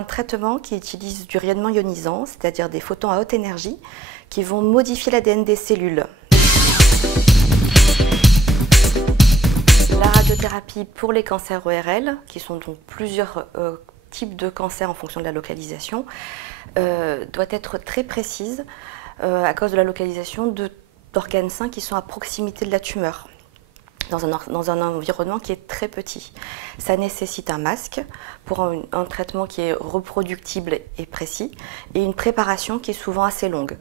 un traitement qui utilise du rayonnement ionisant, c'est-à-dire des photons à haute énergie, qui vont modifier l'ADN des cellules. La radiothérapie pour les cancers ORL, qui sont donc plusieurs types de cancers en fonction de la localisation, doit être très précise à cause de la localisation d'organes sains qui sont à proximité de la tumeur, dans un environnement qui est très petit. Ça nécessite un masque pour un traitement qui est reproductible et précis, et une préparation qui est souvent assez longue.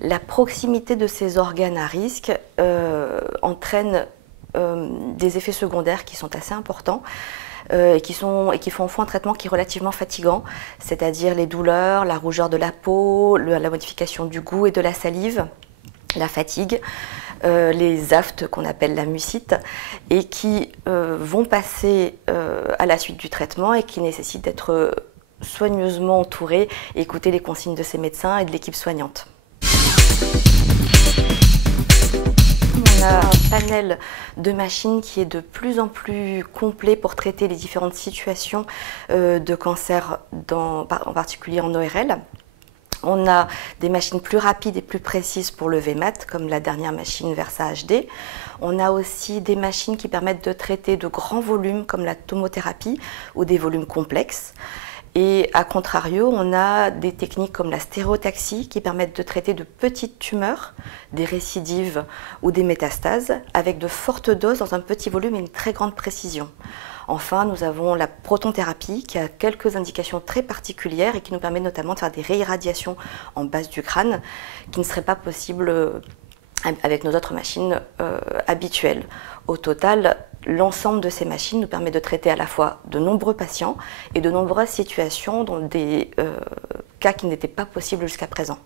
La proximité de ces organes à risque entraîne des effets secondaires qui sont assez importants et qui font un traitement qui est relativement fatigant, c'est-à-dire les douleurs, la rougeur de la peau, la modification du goût et de la salive, la fatigue, les aftes qu'on appelle la mucite, et qui vont passer à la suite du traitement et qui nécessitent d'être soigneusement entourés et écouter les consignes de ces médecins et de l'équipe soignante. On a un panel de machines qui est de plus en plus complet pour traiter les différentes situations de cancer, en particulier en ORL. On a des machines plus rapides et plus précises pour le VMAT, comme la dernière machine Versa HD. On a aussi des machines qui permettent de traiter de grands volumes, comme la tomothérapie, ou des volumes complexes. Et à contrario, on a des techniques comme la stéréotaxie qui permettent de traiter de petites tumeurs, des récidives ou des métastases, avec de fortes doses dans un petit volume et une très grande précision. Enfin, nous avons la protonthérapie qui a quelques indications très particulières et qui nous permet notamment de faire des réirradiations en base du crâne qui ne seraient pas possibles avec nos autres machines habituelles. Au total, l'ensemble de ces machines nous permet de traiter à la fois de nombreux patients et de nombreuses situations dans des cas qui n'étaient pas possibles jusqu'à présent.